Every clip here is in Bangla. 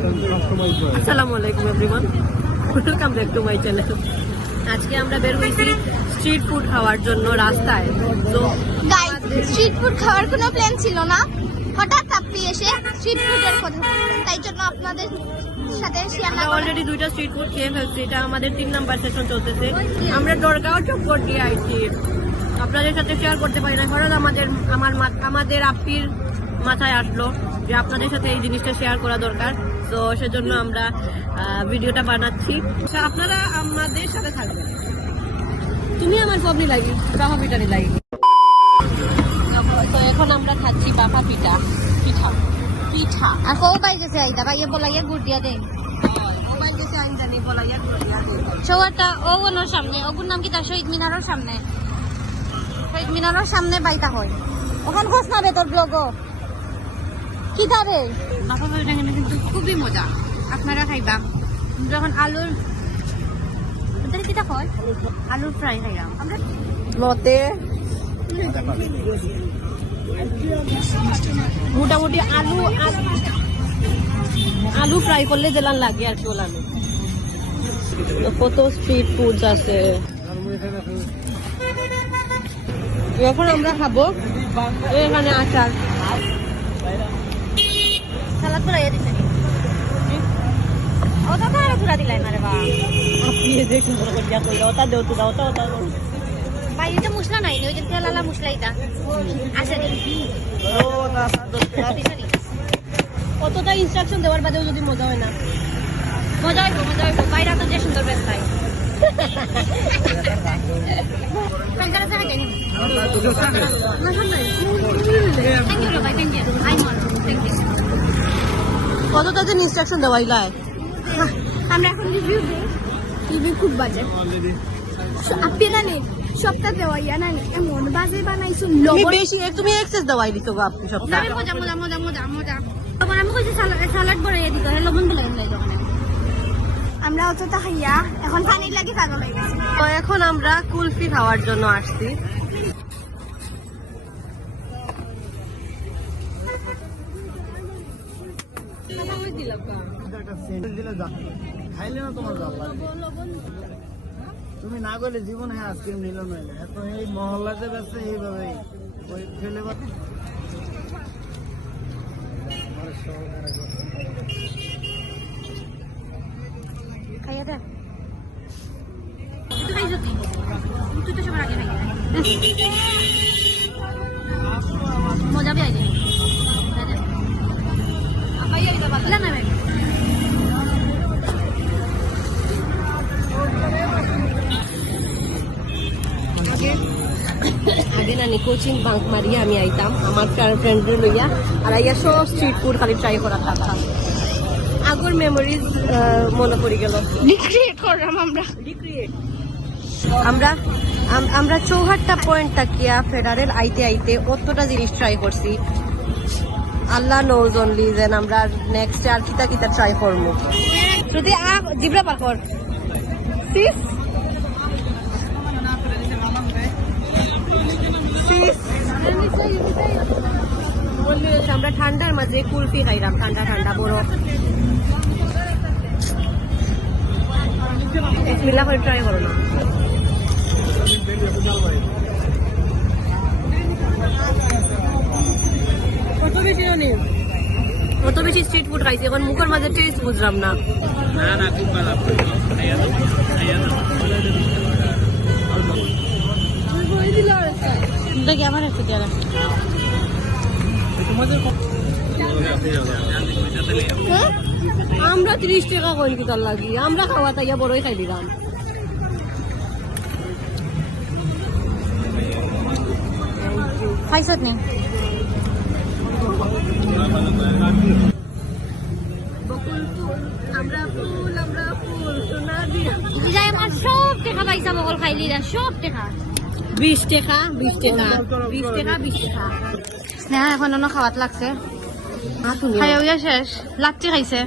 আসসালামু আলাইকুম everyone, welcome back to my channel. আজকে আমরা বের হয়েছি স্ট্রিট ফুড খাওয়ার জন্য রাস্তায়। তো গাইস, স্ট্রিট ফুড খাওয়ার কোনো প্ল্যান ছিল না, হঠাৎ আপনি এসে স্ট্রিট ফুডের কথা বললেন, তাই জন্য আপনাদের সাথে শেয়ার আমরা অলরেডি দুইটা স্ট্রিট ফুড খেয়ে ফেলছি। এটা আমাদের 3 নাম্বার সেশন চলতেছে। আমরা দরগাও চক্কর দিয়ে আইছি, আপনাদের সাথে শেয়ার করতে পারি না, কারণ আমাদের আপ্পির মাথায় আসলো যে আপনাদের সাথে এই জিনিসটা শেয়ার করা দরকার। তো সেজন্য আমরা ভিডিওটা বানাচ্ছি, আপনারা আমাদের সাথে থাকবেন। তুমি আমার পবনি লাগি, বাবা পিঠানি লাগি। তো এখন আমরা খাচ্ছি বাবা পিঠা পিঠা পিঠা। আর কও পাই গেছে আইদা ভাইয়া বলাইয়া গুড় দিয়া দেন। শোয়ারটা ওগুলোর সামনে, ওগুর নাম কি তার শহীদ মিনারের সামনে, শহীদ মিনারের সামনে বাইটা হয়। ওখান খোঁজ না রে তোর ব্লগও কি তারে বাবা পিঠা কিন্তু খুবই মজা, আপনারা খাইবা। যখন আলুর ওদের কিটা হয়, আলুর ফ্রাই খাইলাম আমরা মতে মোটামুটি আলু ফ্রাই করলে যেলান লাগে আর কি। ওলানো কত স্ট্রিট ফুডস আছে। এখন আমরা খাবো এখানে আচার, সালাদ পুরাইয়া দিছে ওটা তো আর পুরা দিলাই মারে বা আপনি যে সুন্দর করিয়া কইরা ওটা দেও তো দাও ওটা ভাই এটা মশলা নাই, ওই যে তেলালা মশলা এটা আছে নি কতটা ইনস্ট্রাকশন দেওয়ার বাদেও যদি মজা হয় না। মজা হইব বাইরে তো যে সুন্দর বেশ তাই কতটা দিন ইনস্ট্রাকশন দেওয়াই লাই। আমরা এখন রিভিউ খুব বাজে আপনি জানে সবটা দেওয়াইয়া না এমন বাজে বানাইছো বেশি তুমি এক্সেস দেওয়াই দিছো গো আপনি সবটা। মজা মজা মজা মজা মজা তখন আমি কইছি সালাড বানাইয়া দিতে হয়, লবণ বলে দিলাই তখন আমরা অতটা খাইয়া এখন পানির লাগি পাগল হয়ে গেছি। তো এখন আমরা কুলফি খাওয়ার জন্য আসছি। তুমি না গেলে জীবনে আজকে মিলন হইলে এত এই মহল্লাতে ব্যস্ত এইভাবে ফেলে খাইয়া দে তুই খাইছ তুই তো সবার আগে খাই মজা পেয়ে যায় না না ভাই আগে নানি কোচিং বাঙ্ক মারিয়া আমি আইতাম আমার ফ্রেন্ডদের লইয়া, আর আইয়া সব স্ট্রিট ফুড খালি ট্রাই করা থাকতাম। আগর মেমোরিজ মনে পড়ে গেল। রিক্রিয়েট করলাম আমরা আমরা চৌহাট্টা পয়েন্ট তাকিয়া ফেডারেল আইতে আইতে অতটা জিনিস ট্রাই করছি। আল্লাহ নোজ অনলি যেন আমরা নেক্সট আর কিতা কিতা ট্রাই করবো। যদি জিব্রা পাকর আমরা ঠান্ডার মাঝে কুলফি খাইলাম, ঠান্ডা ঠান্ডা বরফ মিলা করে ট্রাই করো না। কত বেশি স্ট্রিট ফুড খাইছি, এখন মুখের মাঝে টেস্ট বুঝলাম না। দেখি আমার একটু দেওয়া আমরা 30 টাকা করি কিতার লাগি, আমরা খাওয়া তাইয়া বড়ই খাই দিলাম। খাইছত নি আমার সব টেকা পাইছা বকল খাইলি সব টেকা 20 টাকা 20 টাকা 20 টাকা 20 টাকা। স্নেহা এখন অন্য খাওয়াত লাগছে, খাইয়া শেষ লাচ্ছি খাইছে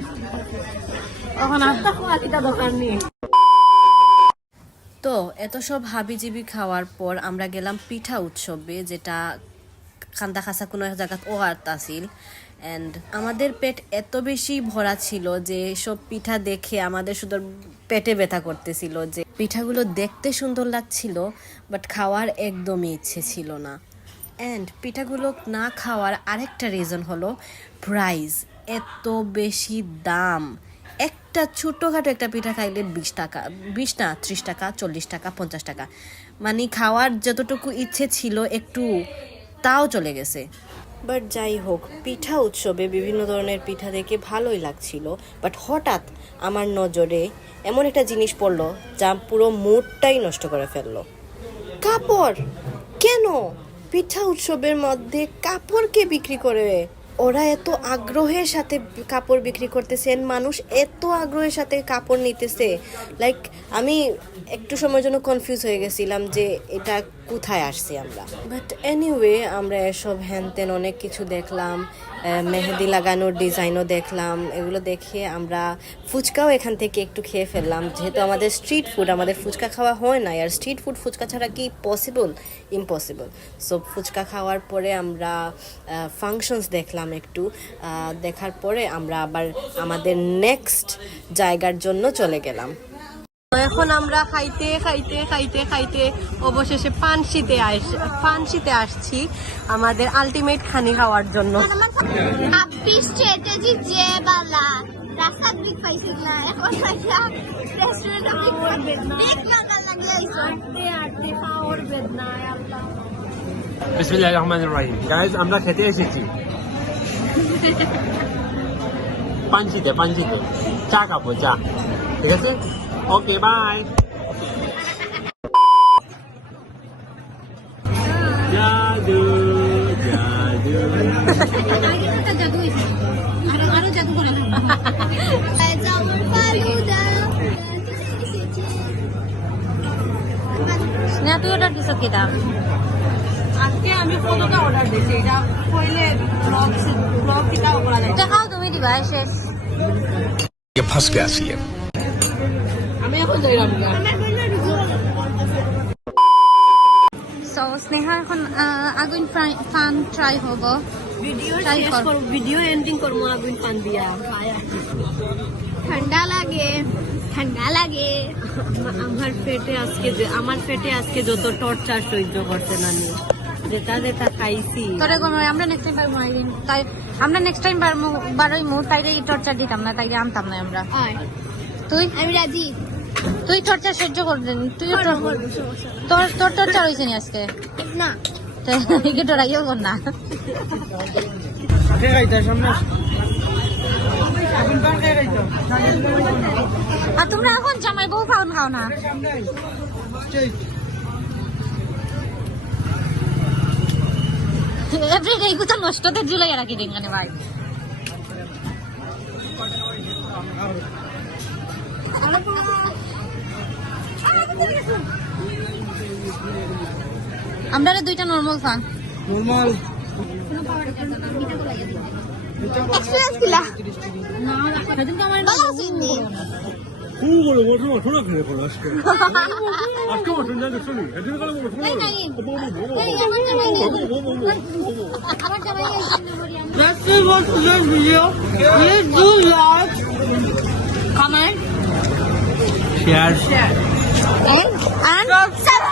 এখন দোকান নিয়ে। তো এত সব হাবিজিবি খাওয়ার পর আমরা গেলাম পিঠা উৎসবে, যেটা খান্দা খাসা কোনো এক জায়গাত ওয়ার্ত আছিল। অ্যান্ড আমাদের পেট এত বেশি ভরা ছিল যে সব পিঠা দেখে আমাদের শুধু পেটে ব্যথা করতেছিল, যে পিঠাগুলো দেখতে সুন্দর লাগছিল বাট খাওয়ার একদমই ইচ্ছে ছিল না। অ্যান্ড পিঠাগুলো না খাওয়ার আরেকটা রিজন হলো প্রাইস, এত বেশি দাম। একটা ছোটোখাটো একটা পিঠা খাইলে 20 টাকা, 20 না 30 টাকা, 40 টাকা, 50 টাকা, মানে খাওয়ার যতটুকু ইচ্ছে ছিল একটু তাও চলে গেছে। বাট যাই হোক, পিঠা উৎসবে বিভিন্ন ধরনের পিঠা দেখে ভালোই লাগছিল। বাট হঠাৎ আমার নজরে এমন একটা জিনিস পড়লো যা পুরো মুডটাই নষ্ট করে ফেললো। কাপড়! কেন পিঠা উৎসবের মধ্যে কাপড়কে বিক্রি করে? ওরা এত আগ্রহের সাথে কাপড় বিক্রি করতেছেন, মানুষ এত আগ্রহের সাথে কাপড় নিতেছে, লাইক আমি একটু সময়ের জন্য কনফিউজ হয়ে গেছিলাম যে এটা কোথায় আসছি আমরা। বাট এনিওয়ে, আমরা এসব হ্যানত্যান অনেক কিছু দেখলাম, মেহেদি লাগানোর ডিজাইনও দেখলাম। এগুলো দেখে আমরা ফুচকাও এখান থেকে একটু খেয়ে ফেললাম, যেহেতু আমাদের স্ট্রিট ফুড, আমাদের ফুচকা খাওয়া হয় না। আর স্ট্রিট ফুড ফুচকা ছাড়া কি পসিবল? ইম্পসিবল। সো ফুচকা খাওয়ার পরে আমরা ফাংশনস দেখলাম একটু, দেখার পরে আমরা আবার আমাদের নেক্সট জায়গার জন্য চলে গেলাম। এখন আমরা খাইতে খাইতে খাইতে খাইতে অবশেষে পানশিতে আসছি আমাদের আলটিমেট খানি খাওয়ার জন্য। আপনি স্ট্র্যাটেজি যে বালা রাস্তা ব্রিক পাইছিল না, এখন পাইছা রেস্টুরেন্ট ব্রিক দেখ লাগা লাগে আইছো আটতে পাওয়ার বেদনা আল্লাহ। বিসমিল্লাহির রহমানির রহিম। গাইস, আমরা খেতে এসেছি পাঞ্চিতে চা খাবো, চা। ঠিক আছে, ওকে, বাই। জাদু জাদু আগে তো জাদু হইছে, আরো জাদু করে যাওয়ার ফালুদা স্নেহা তুই অর্ডার দিছ কি দাম? আজকে আমি ফটোটা অর্ডার দিয়েছি, এটা কইলে ব্লগ কিটাও করা যায়। দেখাও তুমি দিবা শেষ। ये फंस गया सी है। আমি এখন যাইলাম না। সো স্নেহা এখন আগুন ফান ট্রাই হবো। ভিডিও Try শেষ কর। করব, ভিডিও এন্ডিং করব আগুন পান দিয়া। ঠান্ডা লাগে, ঠান্ডা লাগে। আমার পেটে আজকে যত টর্চার সহ্য করতে নানি, যেটা খাইছি। তোরে কোনো আমরা নেক্সট টাইম পারবো একদিন, তাই আমরা নেক্সট টাইম বারোই মু তাইরে এই টর্চার দিতাম না, তাইরে আনতাম না আমরা। তুই? আমি রাজি। তুই টর্চার সহ্য করবেন? তুই তোর টর্চার হয়েছে নি আজকে? না, একে ডরাইও কর না। আর তোমরা এখন জামাই বউ খাও খাও না? এভরিডে এগুলো নষ্টতে জুলাই রাখি দিন কেন ভাই? আমরা দুইটা নরমাল খান। নরমাল এক্সপেরিয়েন্স কিলা না সেদিন আমার ভালো সিনি কুগুলো ওঠো না খেলে পড়ো আজকে ওঠো না শুনি এদিন কালে ওঠো না। আমার জামাই That's it was today's video. Please do like, comment share and subscribe.